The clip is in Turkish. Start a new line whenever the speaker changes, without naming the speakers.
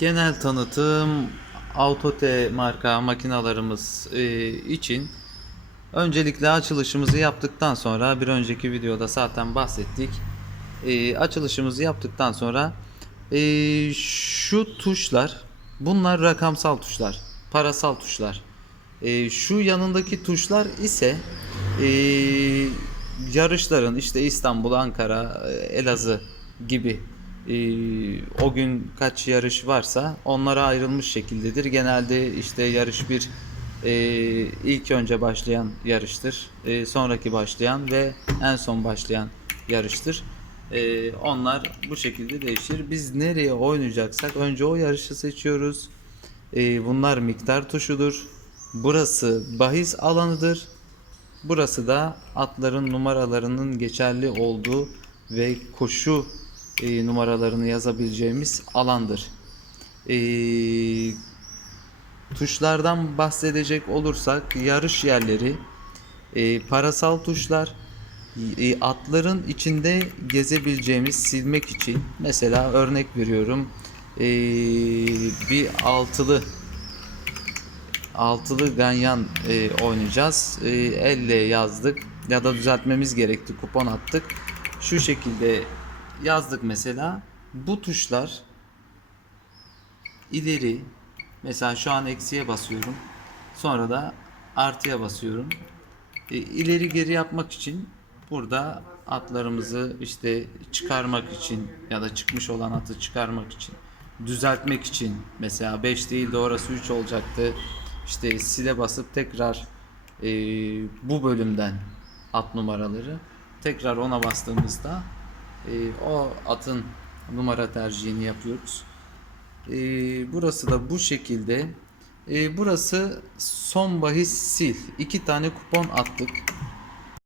Genel tanıtım Autote marka makinalarımız e, için öncelikle açılışımızı yaptıktan sonra bir önceki videoda zaten bahsettik. E, açılışımızı yaptıktan sonra e, şu tuşlar bunlar rakamsal tuşlar, parasal tuşlar. E, şu yanındaki tuşlar ise e, yarışların işte İstanbul, Ankara, e, Elazığ gibi e, o gün kaç yarış varsa onlara ayrılmış şekildedir. Genelde işte yarış bir e, ilk önce başlayan yarıştır. E, sonraki başlayan ve en son başlayan yarıştır. E, onlar bu şekilde değişir. Biz nereye oynayacaksak önce o yarışı seçiyoruz. E, bunlar miktar tuşudur. Burası bahis alanıdır. Burası da atların numaralarının geçerli olduğu ve koşu e, numaralarını yazabileceğimiz alandır. E, tuşlardan bahsedecek olursak yarış yerleri, e, parasal tuşlar, e, atların içinde gezebileceğimiz silmek için mesela örnek veriyorum e, bir altılı altılı ganyan e, oynayacağız. E, elle yazdık ya da düzeltmemiz gerekti. Kupon attık. Şu şekilde yazdık mesela. Bu tuşlar ileri mesela şu an eksiye basıyorum. Sonra da artıya basıyorum. E, ileri geri yapmak için burada atlarımızı işte çıkarmak için ya da çıkmış olan atı çıkarmak için düzeltmek için mesela 5 değil de orası 3 olacaktı. İşte sile basıp tekrar e, bu bölümden at numaraları tekrar ona bastığımızda e, o atın numara tercihini yapıyoruz. E, burası da bu şekilde. E, burası son bahis sil. İki tane kupon attık.